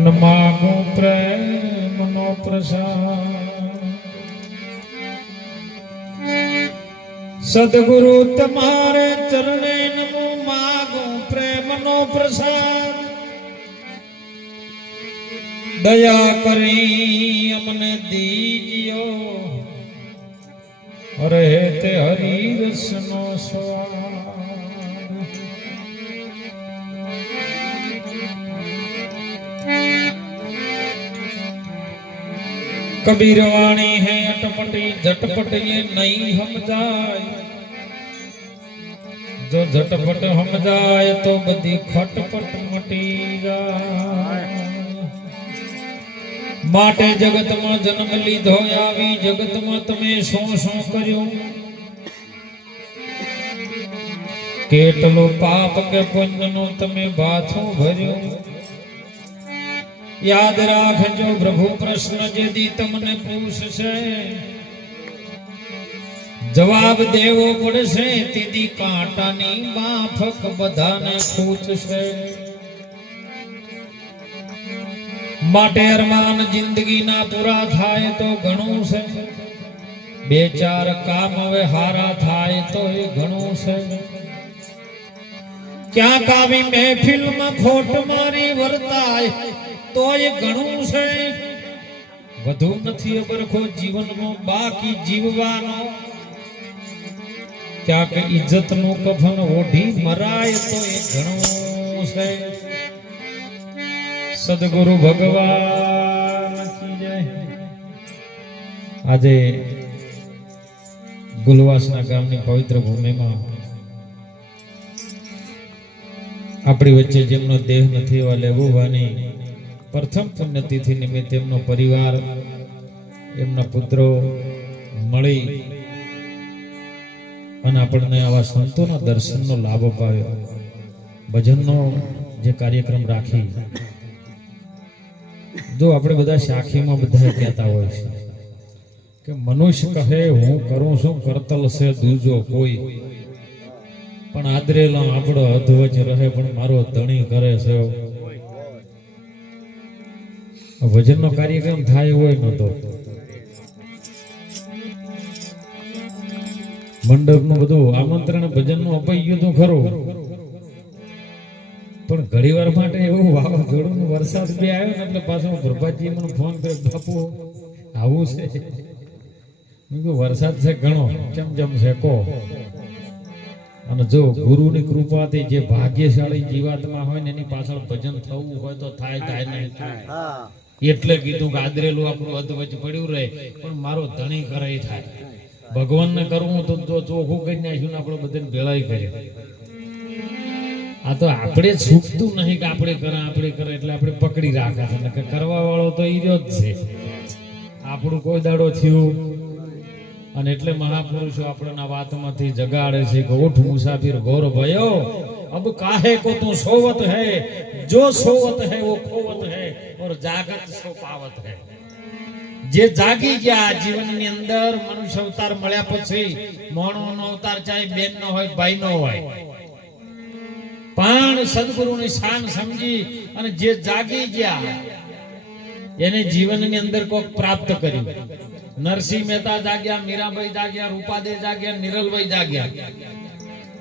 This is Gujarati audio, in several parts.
મન માગું પ્રેમનો પ્રસાદ. સદગુરુ તમારે ચરણે નમો માગું પ્રેમનો પ્રસાદ. દયા કરી અમને દીજ્યો. રહે તે હરિરસનો સ્વાદ કબીર હે, અટપટી ઝટપટ એ નહીં સમજાય જો ઝટપટ સમજાય તો બધી ખટપટ મટી જાય. માટે જગતમાં જન્મ લીધો આવી, જગતમાં તમે શું શું કર્યું? કેટલો પાપ કે પુણ્યનું તમે ભાથું ભર્યું? યાદ રાખજો પ્રભુ પ્રશ્ન જેથી તમને પૂછશે. જવાબ દેવો પડશે, તેથી કાંટાની માફક બધાને ખૂચશે. માટે અરમાન જિંદગીના પૂરા થાય તો ઘણું છે. બે ચાર કામ હવે હારા થાય તો એ ઘણું છે. ક્યાંક આવી મહેફિલમાં ખોટ મારી વર્તાય તો એ ઘણું છે. વધુ નથી અબરખો જીવનમાં બાકી જીવવાનો. ક્યાંક ઇજ્જતનું કફન ઓઢી મરાય તો એ ઘણું છે. સદગુરુ ભગવાન આજે ગુલવાસના ગામની પવિત્ર ભૂમિમાં આપણી વચ્ચે જેમનો દેહ નથી એવા લેબુભાની પ્રથમ પુણ્યતિથિ નિમિત્તે એમનો પરિવાર, એમના પુત્રો મળી અને આપણને આવા સંતોના દર્શનનો લાભ અપાવ્યો. ભજનનો જે કાર્યક્રમ રાખી. જો આપણે બધા સાખીમાં બધા કહેતા હોય છે કે મનુષ્ય કહે, હું કરું છું, કરતલ છે, દૂજો કોઈ. પણ આદરેલા આપણો અધવચ રહે, પણ મારો ધણી કરે છે. ભજનનો કાર્યક્રમ થાય હોય નતો મંડપનું બધું આમંત્રણ, ભજનનું અપાઈ ગયું તો ખરું. પણ ઘણી વાર માટે એવું વાવાઝોડું વરસાદ બી આવ્યો ને એટલે પાછો પ્રભાતજી મને ફોન કર્યો, બાપુ, આવું છે. મેં કહ્યું વરસાદ છે ઘણો, ચમ ચમ છે કો અને જો ગુરુની કૃપાથી જે ભાગ્યશાળી જીવાતમાં હોય ને એની પાછળ ભજન થવું હોય તો થાય થાય નહીં થાય એટલે કીધું કે આદરેલું આપણું અધવચ પડ્યું રહે, પણ મારો ધણી કરે થાય. ભગવાન ને કરવું તો ચોખ્ખું કઈ નાખ્યું આપણે બધાને ભેળાઈ કરે. આ તો આપણે છૂટતું નહીં કે આપણે કરે આપણે કરે એટલે આપણે પકડી રાખે છે. કરવા વાળો તો એ રહ્યો જ છે. આપણું કોઈ દાડો થયું. અને એટલે મહાપુરુષો આપણને વાતમાંથી જગાડે છે કે ઓઠ મુસાફિર ગોર ભયો. અબ કાહે કો તું સોવત હે? જો સોવત હે વો ખોવત હે? और જાગત સો પાવત હે જે જાગી ગયા જીવનની અંદર મનુષ્ય અવતાર મળ્યા પછી મોણો નો અવતાર ચાહે બેન નો હોય ભાઈ નો હોય પણ સદગુરુની શાન સમજી અને જે જાગી ગયા એને જીવનની અંદર કોક પ્રાપ્ત કર્યું નરસિંહ મહેતા જાગ્યા મીરાભાઈ જાગ્યા રૂપાદે જાગ્યા નિરલભાઈ જાગ્યા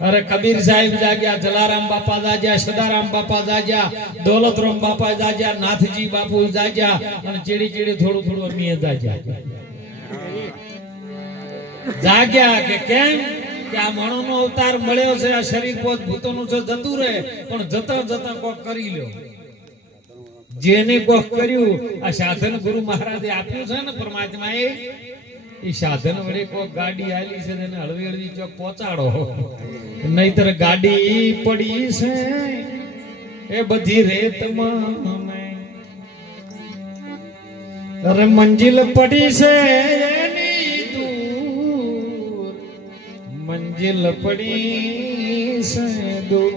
અરે કબીર સાહેબ જાગ્યા, જલારામ બાપા જાગ્યા, સદારામ બાપા જાગ્યા, દોલતરામ બાપા જાગ્યા, નાથજી બાપુ જાગ્યા અને ચીડી ચીડી થોડું થોડું અમીએ જાગ્યા. જાગ્યા કે કેમ? આ મણોનો અવતાર મળ્યો છે, આ શરીર પોત ભૂતોનું છે જતું રહે, પણ જતા જતા કોક કરી લ્યો. જેને કોક કર્યું, આ સાધન ગુરુ મહારાજે આપ્યું છે ને પરમાત્મા એ એ સાધન વડે કોક ગાડી આલી છે તેને હળવી હળવી ચોક પહોંચાડો. નહીતર ગાડી પડી છે. એ બધી રેતમાં અરે મંજિલ પડી છે એની દૂર. મંજિલ પડી છે દૂર.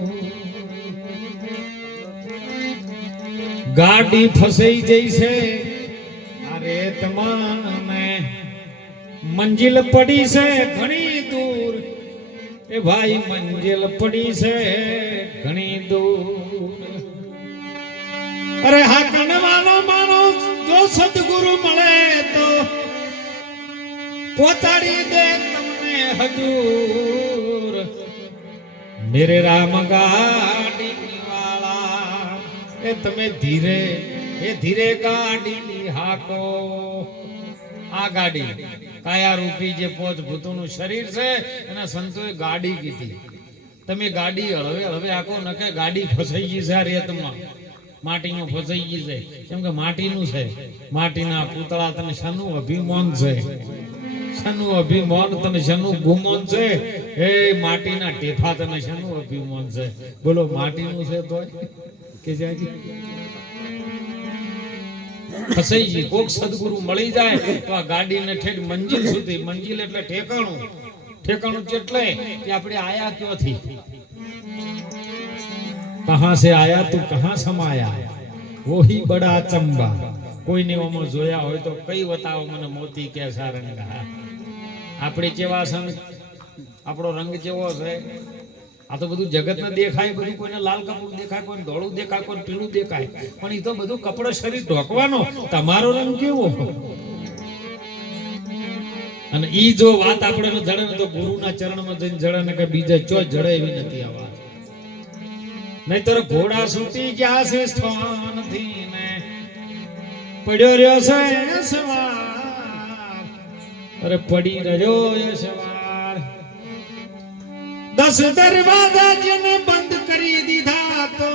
ગાડી ફસાઈ જઈ છે આ રેતમાં मंजिल पड़ी से घनी दूर। ए भाई, मंजिल पड़ी से घनी दूर। अरे हकन वालो मानो जो सतगुरु मले तो पोताड़ी दे तुमने हजूर। मेरे राम गाड़ी वाला ए तुम्हें धीरे, ए धीरे गाड़ी हाको आ गाड़ी। કાયા રૂપી જે પોત ભૂતોનું શરીર છે, એના સંતોએ ગાડી કીધી. તમે ગાડી હળવે હળવે આખો નકે ગાડી ફસાઈ ગઈ છે આ રેતમાં. નું ફસાઈ ગઈ છે. કેમ કે માટીનું છે. માટીના પૂતળા તને શાનું અભિમાન છે. શાનું અભિમાન તને શાનું ગુમાન છે. એ માટીના ટેફા તને શાનું અભિમાન છે. બોલો, માટીનું છે તો કે જાજી? ફસાઈ ગઈ કોક સદગુરુ મળી જાય, તો આ ગાડીને ઠેક મંજિલ સુધી, મંજિલ એટલે ઠેકાણું. ઠેકાણું એટલે કે આપણે આયા ક્યોથી કહા સે આયા તું કહા સમાયા? વોહી બડા ચંબા. કોઈને ઓમાં જોયા હોય તો કઈ બતાવો મને મોતી કે સારંગા. આપણે કેવા સંગ? આપણો રંગ કેવો છે? આ તો બધું જગત ને દેખાય, બધું કોઈને લાલ કપડું દેખાય, કોઈને ધોળું દેખાય, કોઈને પીળું દેખાય. પણ એ તો બધું કપડો શરીર ઢોકવાનો. તમારો રંગ કેવો? અને ઈ જો વાત આપણે જડે ને તો ગુરુના ચરણમાં જઈને જડે ને કે બીજે ચો જડે એવી નથી આ વાત. નહીતર ઘોડા છૂટી ગયા છે સ્થાન ને પડ્યો રહ્યો છે સવાર. અરે પડી રહ્યો એ સવાર. દસ દરવાજા જેને બંધ કરી દીધા તો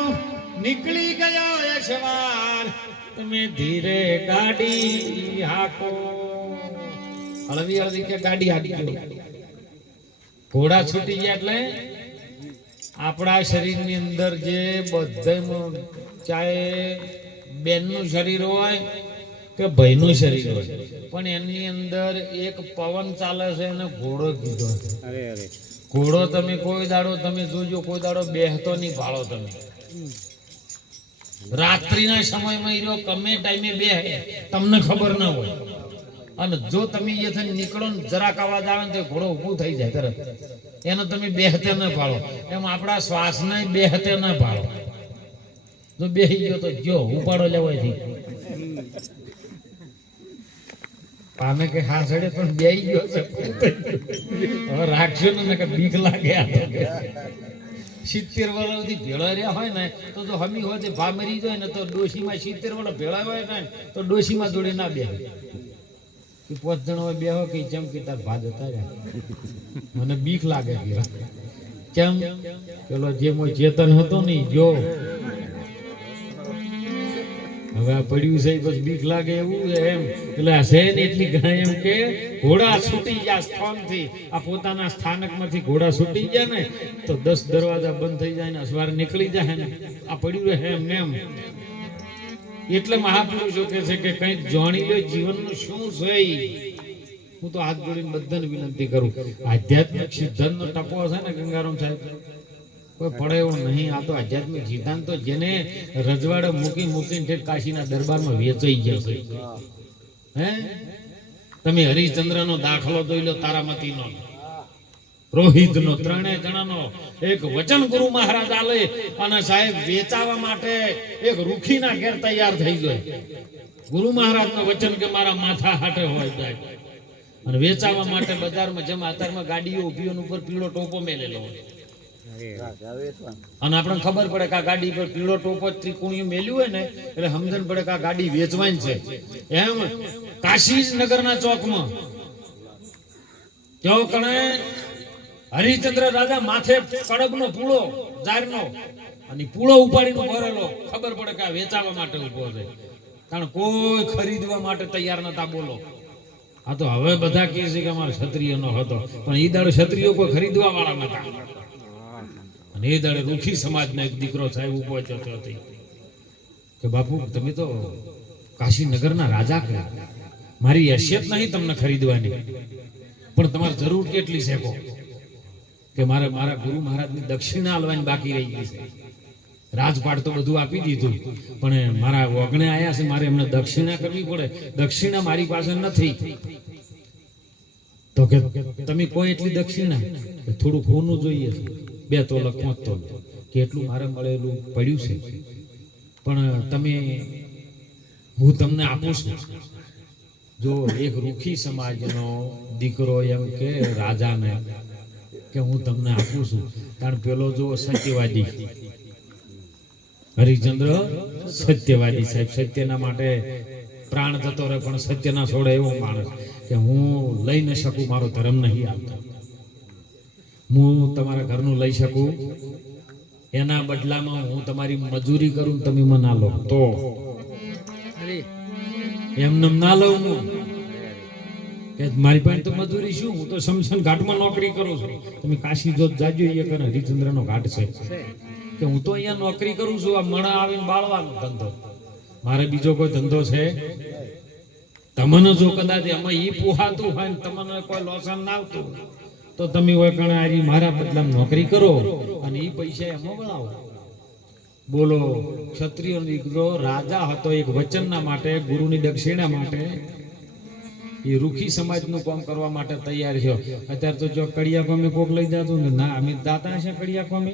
નીકળી ગયો એ તમે ધીરે ગાડી હાકો. હળવી હળવી કે ગાડી હાકી ઘોડા છૂટી ગયા એટલે આપણા શરીરની અંદર જે બધાયનું ચાહે બેનનું શરીર હોય કે ભાઈનું શરીર હોય, પણ એની અંદર એક પવન ચાલે છે એને ઘોડો કીધો છે. અરે અરે. ઘોડો તમે કોઈ દાડો, તમે જોજો, કોઈ દાડો બેહતો નહીં, ભાળો તમે. રાત્રિના સમયમાં એ કમે ટાઈમે બેહે, તમને ખબર ના હોય. અને જો તમે અહીંયાથી નીકળો ને જરાક અવાજ આવે ને તો ઘોડો ઊભું થઈ જાય તરત. એનો તમે બેહતે ન ભાળો. એમ આપણા શ્વાસને બેહતે ન ભાળો. જો બેહી ગયો તો જો ઉપાડો લેવાયથી. પામે કે હા સડે પણ બે ગયો છે. હવે રાખશો ને કે બીક લાગે. સિત્તેર વર્ષ સુધી ભેળા રહ્યા હોય ને, તો જો હમી હોય તે ભા મરી જાય ને, તો ડોશીમાં સિત્તેર વર્ષ ભેળા હોય ને, તો ડોશીમાં જોડે ના બે કે પાંચ જણ હોય બેહો કે જેમ કે તાર ભા જતા રહ્યા. મને બીક લાગે કેમ? પેલો જે મો ચેતન હતો ને જો હવે આ પડ્યું છે બસ બીક લાગે એવું એમ. એટલે આ છે એટલી ઘણા એમ કે ઘોડા છૂટી ગયા સ્થાનથી. આ પોતાના સ્થાનકમાંથી ઘોડા છૂટી ગયા ને, તો દસ દરવાજા બંધ થઈ જાય ને અસવાર નીકળી જાય ને. આ પડ્યું રહે એમ એમ. એટલે મહાપુરુષો કે છે કે કંઈક જાણી લો જીવનનું શું છે હું તો હાથ જોડીને બધાને વિનંતી કરું. આધ્યાત્મિક સિદ્ધાંતનો ટપો છે ને ગંગારામ સાહેબ? કોઈ પડે એવું નહીં. આ તો આધ્યાત્મિક સિદ્ધાંત જેને રજવાડે મૂકી મૂકીને ઠેઠ કાશીના દરબારમાં વેચાઈ ગયા છે. હે? તમે હરિશ્ચંદ્રનો દાખલો જોઈ લો, તારામતીનો. રોહિતનો ત્રણેય જણાનો. એક વચન ગુરુ મહારાજ આલે અને સાહેબ વેચાવા માટે એક રૂખીના ઘેર તૈયાર થઈ ગયો. ગુરુ મહારાજનું વચન કે મારા માથા હાટે હોય સાહેબ અને વેચાવા માટે બજારમાં જેમ અત્યારમાં ગાડીઓ ઊભી ઉપર પીળો ટોપો મેલેલો હોય. અને આપણને ખબર પડે કે આ ગાડી પર પીળો ટોપો ત્રિકોણીયું મેલ્યું હોય ને, એટલે સમજણ પડે કે આ ગાડી વેચવાની છે. એમ કાશી નગરના ચોકમાં. ત્યાં કણે? હરિચંદ્ર રાજા માથે કડબનો પૂળો, જારનો, અને પૂળો ઉપાડીને ભરેલો ખબર પડે કે આ વેચાવા માટે ઊભો છે. કારણ કોઈ ખરીદવા માટે તૈયાર નતા બોલો. આ તો હવે બધા કહે છે કે અમારે ક્ષત્રિયનો હતો. પણ એ દાડો ક્ષત્રિયો કોઈ ખરીદવા વાળા નતા. અને એ દાડે રૂખી સમાજનો એક દીકરો સાહેબ ઊભો થયો હતો કે બાપુ, તમે તો કાશીનગરના રાજા કહે મારી હેસિયત નહીં તમને ખરીદવાની. પણ તમારે જરૂર કેટલી છે કે મારે મારા ગુરુ મહારાજની દક્ષિણા આલવાની બાકી રહી ગઈ છે. રાજપાટ તો બધું આપી દીધું. પણ મારા વગણે આયા છે, મારે એમને દક્ષિણા કરવી પડે. દક્ષિણા મારી પાસે નથી. તો કે તમે કોઈ એટલી દક્ષિણા? થોડું હોનું જોઈએ. બે તોલક પાંચ તોલક કે એટલું મારે મળેલું પડ્યું છે. પણ તમે, હું તમને આપું છું. જો એક રૂખી સમાજનો દીકરો એમ કે રાજાને કે હું તમને આપું છું. કારણ પેલો જો સત્યવાદી. હરિચંદ્ર સત્યવાદી સાહેબ. સત્યના માટે પ્રાણ જતો રહે, પણ સત્યના છોડે એવો માણસ કે હું લઈ ન શકું, મારો ધર્મ નહીં આવતો. હું તમારા ઘરનું લઈ શકું? એના બદલામાં હું તમારી મજૂરી કરું તમે મને ના લો. તો? એમને ના લઉં હું. કે મારી પાસે તો મજૂરી શું? હું તો સમસન ઘાટમાં નોકરી કરું છું. તમે કાશી જોત જાજો, એ કરે હરિચંદ્રનો ઘાટ છે. કે હું તો અહીંયા નોકરી કરું છું, આ મણા આવીને બાળવાનો ધંધો. મારે બીજો કોઈ ધંધો છે? તમને જો કદાચ એમાં ઈ પોહાતું હોય ને તમને કોઈ લોસન ના આવતું તો તમે હોય કણે આરી મારા બદલામાં નોકરી કરો અને એ પૈસા એમાં વળાવો. બોલો ક્ષત્રિય દીકરો રાજા હતો એક વચનના માટે, ગુરુની દક્ષિણા માટે. એ રૂખી સમાજનું કામ કરવા માટે તૈયાર છે અત્યારે તો જો કડિયા કોમે કોક લઈ જતું ને ના, અમે દાતા છે કડિયા કોમે?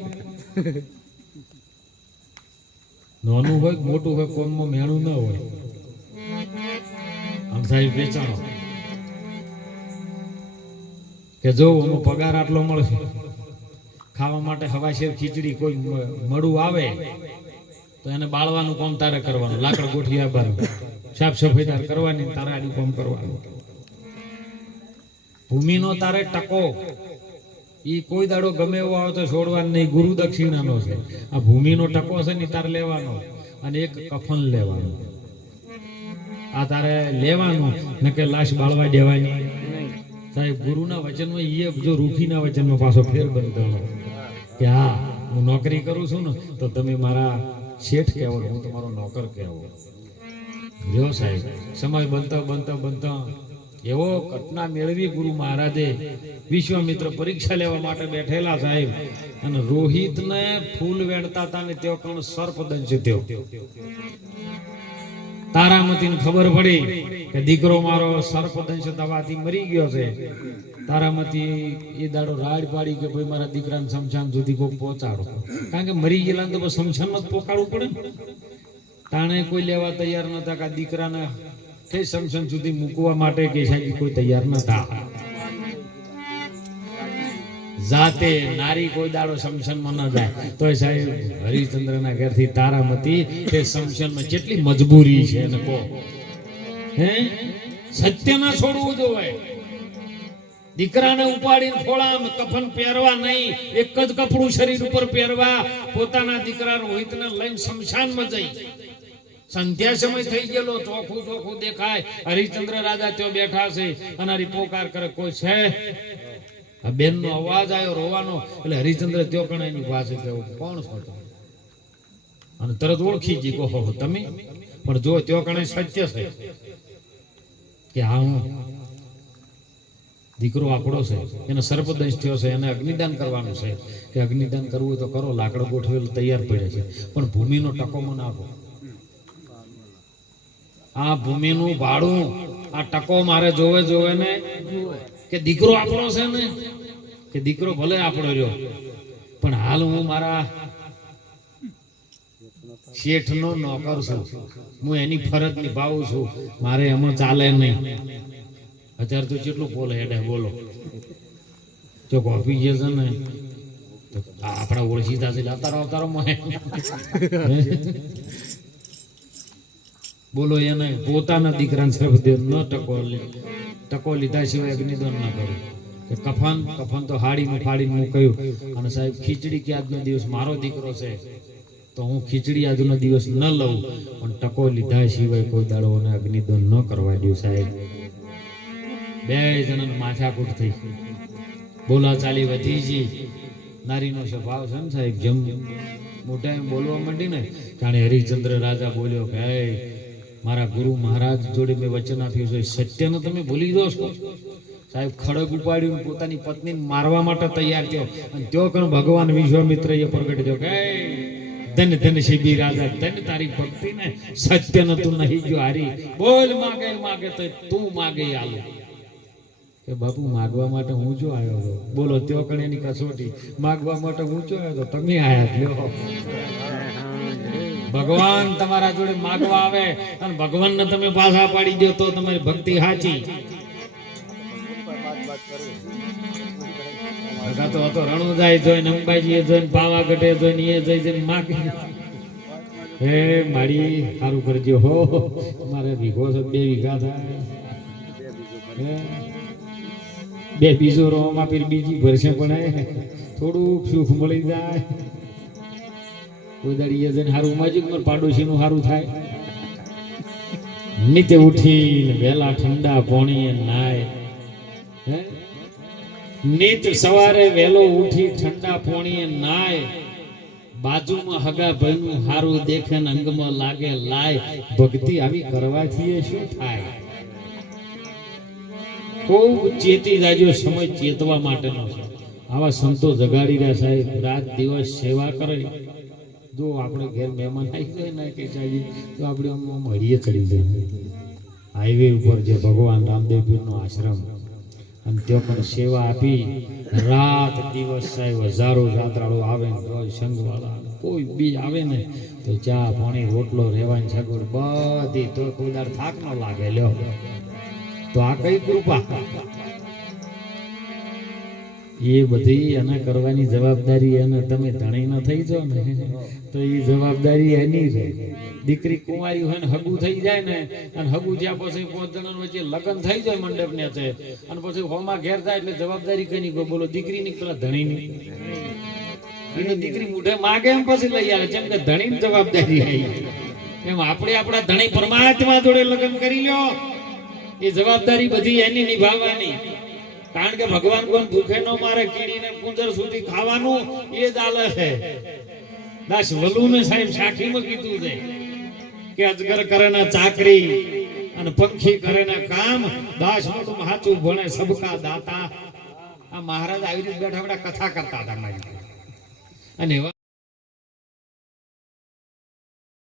નાનું હોય મોટું હોય, કોમમાં મેણું ન હોય. આમ સાહેબ વેચાણો. કે જો એનો પગાર આટલો મળશે, ખાવા માટે હવાશેર ખીચડી કોઈ મળું આવે, તો એને બાળવાનું કામ તારે કરવાનું, લાકડ ગોઠવી આવવાનું સાફ સફાઈ તારે કરવાની, તારે આનું કામ કરવાનું. ભૂમિનો તારે ટકો એ કોઈ દાડો ગમે એવો આવે તો છોડવાનો નહીં, ગુરુ દક્ષિણાનો છે. આ ભૂમિનો ટકો છે ને તારે લેવાનો અને એક કફન લેવાનું. આ તારે લેવાનું ને કે લાશ બાળવા દેવાની. સાહેબ, ગુરુના વચનમાં એ જો રૂખીના વચનમાં પાછો ફેર બંધાણો. કે હા, હું નોકરી કરું છું ને, તો તમે મારા શેઠ કહેવો હું તમારો નોકર કહેવો. જો સાહેબ, સમય બનતા બનતા બનતા એવો ઘટના મેળવી ગુરુ મહારાજે વિશ્વામિત્ર પરીક્ષા લેવા માટે બેઠેલા સાહેબ. અને રોહિતને ફૂલ વેણતા હતા ને તેઓ કોણ સર્પદંશ થયો. તારામતીને ખબર પડી કે દીકરો મારો સર્પદંશ દવાથી મરી ગયો છે. તારામતી એ દાડો રાડ પાડી કે ભાઈ મારા દીકરાને શમશાન સુધી કોઈ પહોંચાડો. કારણ કે મરી ગયેલા તો પછી શમશાનમાં જ પોકાડવું પડે. તાણે કોઈ લેવા તૈયાર નતા કે દીકરાને તે શમશાન સુધી મૂકવા માટે કે સાહેબ કોઈ તૈયાર નતા જાતે નારી કોઈ દાડો શમશાનમાં ન જાય. તોય સાહેબ, હરિશ્ચંદ્રના ઘરથી તારામતી તે શમશાનમાં કેટલી મજબૂરી છે એને કહો હે? સત્ય ના છોડવું જોઈએ દીકરાને ઉપાડીને ખોળામાં, કફન પહેરવા નહીં, એક જ કપડું શરીર ઉપર પહેરવા, પોતાના દીકરા રોહિતને લઈને શમશાનમાં જઈ. સંધ્યા સમય થઈ ગયેલો ચોખ્ખું ચોખ્ખું દેખાય. હરિશ્ચંદ્ર રાજા ત્યાં બેઠા છે અને પોકાર કરે, કોઈ છે? આ બેન નો અવાજ આવ્યો રોવાનો, એટલે હરિચંદ્ર ત્યો કણે એની પાસે કે કોણ છો અને તરત ઓળખી જી કહો તમે? પણ જો ત્યો કણે સત્ય છે કે હા હું દીકરો આપણો છે, એને સર્પદંશ થયો છે, એને અગ્નિદાન કરવાનું છે, કે અગ્નિદાન કરવું હોય તો કરો, લાકડો ગોઠવેલ તૈયાર પડે છે. પણ ભૂમિનો ટકો મને આપો. આ ભૂમિનું ભાડું આ ટકો મારે જોવે જોવે ને કે દીકરો આપણો છે ને? કે દીકરો ભલે આપણો રહ્યો. પણ હાલ હું મારા શેઠનો નોકર છું. હું એની ફરજ નિભાવું છું. મારે એમાં ચાલે નહીં. અત્યારે તો કેટલું બોલ હેડે, બોલો. જો કોફી જે છે ને આપણા ઓળખીતા છે અતારો અતારો મોહે બોલો એને પોતાના દીકરાને દે ન ટકો ટકો લીધા સિવાય અગ્નિદાન ના કરે. કે કફન કફન તો હાડીને ફાડીને મૂક્યું અને સાહેબ ખીચડી કે આજનો દિવસ મારો દીકરો છે તો હું ખીચડી આજનો દિવસ ન લઉં. પણ ટકો લીધા સિવાય કોઈ દાડોને અગ્નિદાન ન કરવા દઉં સાહેબ. બે જણાને માથાકૂટ થઈ. બોલા ચાલી વધીજી નારીનો સ્વભાવ છે ને સાહેબ જેમ મોટા એમ બોલવા માંડી ને જાણે હરિશ્ચંદ્ર રાજા બોલ્યો કે "હે, મારા ગુરુ મહારાજ જોડે મેં વચન આપ્યું છે. સત્યને તમે ભૂલી દો છો. સાહેબ ખડગ ઉપાડ્યું પોતાની પત્નીને મારવા માટે તૈયાર થયો. અને ત્યો કણ ભગવાન વિશ્વામિત્ર એ પ્રગટ થયો કે "હે, ધન ધન શિબી રાજા ધન તારી ભક્તિ ને સત્ય ન તું નહીં જો હારી. બોલ માગે માગે તો તું માગે આલો. કે બાપુ માગવા માટે હું જો આવ્યો હતો? બોલો ત્યો કણ એની કસોટી. માગવા માટે હું જો આવ્યો હતો? તમે આયા લ્યો ભગવાન તમારા જોડે માગવા આવે અને ભગવાનને તમે પાછા પાડી દો તો તમારી ભક્તિ સાચી. તો હતો રણુદાય જોઈને અંબાજી જોઈને, પાવાગઢે જોઈને, એ જઈ જઈને માગી. હે મારી, સારું કરજો. હો મારે ભીખો છે, બે વીઘા થાય. બે બીજો રોમાં પીર બીજી ભરશે પણ થોડુંક સુખ મળી જાય. કોઈ દાડી જઈને હારું માજ્યું મારે પાડોશીનું હારું થાય? નીચે ઉઠીને વહેલા ઠંડા પોણીએ નાય. હે? નીત સવારે વહેલો ઉઠી ઠંડા પોણીએ નાય. બાજુમાં હગા ભાઈનું હારું દેખે અંગમાં લાગે લાય. ભક્તિ આવી કરવાથી શું થાય? ખૂબ ચેતી જાજો સમય ચેતવા માટેનો છે. આવા સંતો જગાડી રહ્યા સાહેબ, રાત દિવસ સેવા કરે. જો આપણે ઘેર મહેમાન આવી જાય ને કે ચાલી, તો આપણે આમ આમ હળીએ ચડી જાય હાઈવે ઉપર જે ભગવાન રામદેવપીરનો આશ્રમ, અને ત્યાં પણ સેવા આપી, રાત દિવસ સાહેબ હજારો જાત્રાળુ આવે ને સંઘવાળા, કોઈ બી આવે ને, તો ચા, પાણી, રોટલો, રહેવાની સગવડ બધી તો કોઈ દાર થાક ન લાગે, લ્યો. તો આ કઈ કૃપા? એ બધી એને કરવાની જવાબદારી એને તમે ધણી ન થઈ જાઓ ને. તો એ જવાબદારી એની રહે. દીકરી કુંવારી હોય ને હગું થઈ જાય ને, અને હગું જ્યાં પછી પાંચ જણા વચ્ચે લગ્ન થઈ જાય મંડપ ને છે, અને પછી હોમાં ઘેર થાય એટલે જવાબદારી કઈ નહીં બોલો દીકરીની પેલા ધણીની? એને દીકરી મુઢે માગે એમ પછી લઈ આવે, જેમ કે ધણી જવાબદારી આવી એમ આપણે આપણા ધણી પરમાત્મા જોડે લગ્ન કરી લ્યો. એ જવાબદારી બધી એની નિભાવવાની. કારણ કે ભગવાન કોઈ ભૂખે ન મારે, કીડીને કુંજર સુધી ખાવાનું, એ જ આલે છે. દાસ વલુને સાહેબ સાખીમાં કીધું છે કે અજગર કરે ને ચાકરી અને પંખી કરે ને કામ, દાસ મોટું હાચું ભણે સબકા દાતા. આ મહારાજ આવી રીતે બેઠા બેઠા કથા કરતા હતા મારી અને